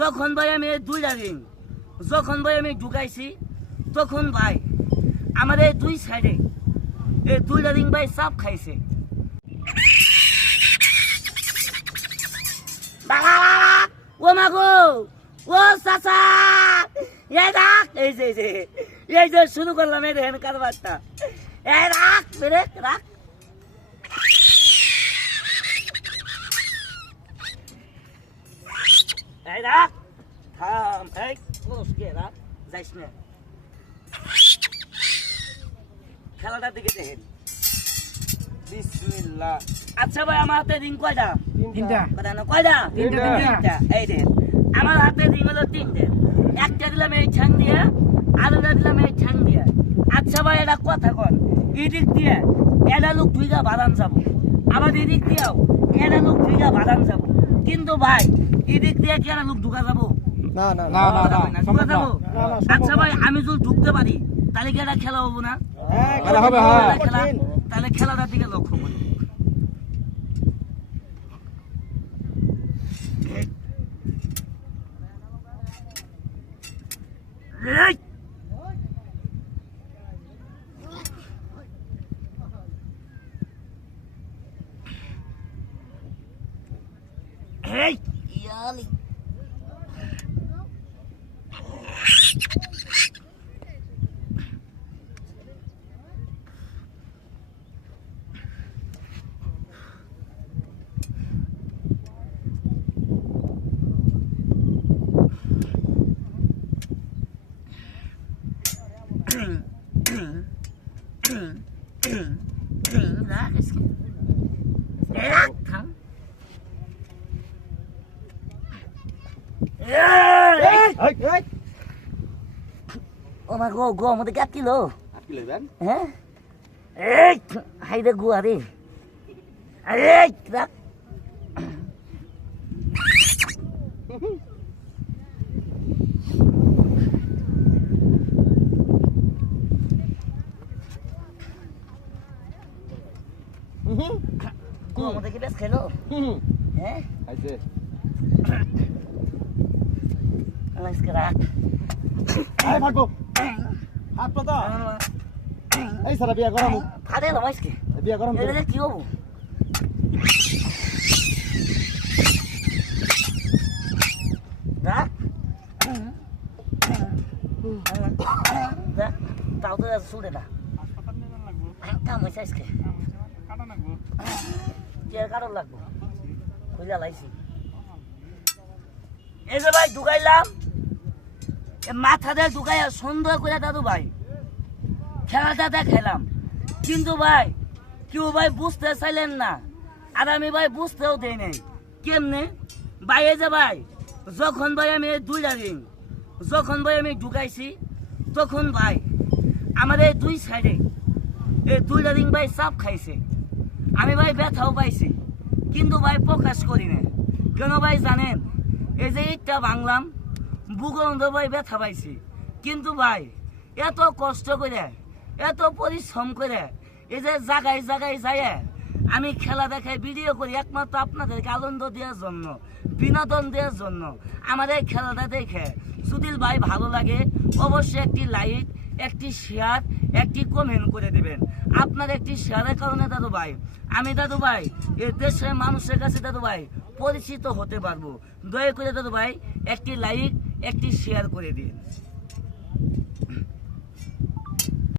যখন ভাই আমি এই দুইটা রিং যখন ভাই আমি ঢুকাইছি তখন ভাই আমার এই দুই সাইডে এই দুইটা রিং ভাই চাপ খাইছে। ও মাগো ও চাচা এই যে শুরু করলাম এই দেখেন কারবারটা। এই রাখ মেরে রাখ। এই রাখ থাম এই কোসকে রাখ যাইস না। খেলাটার দিকে দেখেন বিসমিল্লাহ। আচ্ছা ভাই আমার হাতে রিং কয়টা? তিনটা। কয়টা? তিনটা। এই দেখেন আমার হাতে রিং হলো তিনটে। একটা দিলাম এই ঠ্যাং দিয়ে আরেকটা দিলাম এই ঠ্যাং দিয়ে। আচ্ছা ভাই এটা কথা কন এদিক দিয়ে এটা লোক দুইটা বাদাম যাবো, আবার এদিক দিয়েও এটা লোক দুইটা বাদাম যাবো, কিন্তু ভাই এদিক দিয়ে কি একটা লোক ঢুকা যাবো? না না না না না ঢুকা যাবো? আচ্ছা ভাই আমি যদি ঢুকতে পারি তাহলে কি এটা খেলা হবো না? খেলা হবে, হ্যাঁ। খেলা তাহলে খেলাটার দিকে লক্ষ্য করি। এই! এই! ইয়ালি! Raak eens. Raak dan. Oh my god, gua mau dekat kilo. 8 kilo kan? Hah? Hai dah gua ni. Raak. Gua mau dekat bes kilo. Eh? Aje. Alas kerak. আই ফাটবো হাত পাতা এই সারা বিয়া করামু ফাটে না মাইসকে। বিয়া করামু এটা কি হবো? রাখ। রাখ। তাও তো শুনে না। কাম হয়েছে আজকে। কি আর কারণ লাগবো? খুঁজা লাইছি। এই যে ভাই ঢুকাইলাম মাথাতে ঢুকাইয়া সুন্দর করে দাদু ভাই খেলাটা দেখাইলাম, কিন্তু ভাই কেউ ভাই বুঝতে চাইলেন না আর আমি ভাই বুঝতেও দেই নাই। কেমনে ভাই এই যে ভাই যখন ভাই আমি এই দুইটা রিং যখন ভাই আমি ঢুকাইছি তখন ভাই আমার এই দুই সাইডে এই দুইটা রিং ভাই চাপ খাইছে। আমি ভাই ব্যথাও পাইছি, কিন্তু ভাই প্রকাশ করি না। কেন ভাই জানেন? এই যে ইটটা ভাঙলাম বুকরন্ধ ভাই ব্যথা পাইছি, কিন্তু ভাই এত কষ্ট করে এত পরিশ্রম করে এই যে জায়গায় জায়গায় যায় আমি খেলা দেখাই ভিডিও করি একমাত্র আপনাদেরকে আনন্দ দেওয়ার জন্য, বিনোদন দেওয়ার জন্য। আমার এই খেলাটা দেখে যদি ভাই ভালো লাগে অবশ্যই একটি লাইক, একটি শেয়ার, একটি কমেন্ট করে দেবেন। আপনার একটি শেয়ারের কারণে দাদু ভাই আমি দাদু ভাই এই দেশের মানুষের কাছে দাদু ভাই পরিচিত হতে পারবো। দয়া করে দাদু ভাই একটি লাইক, একটি শেয়ার করে দিন।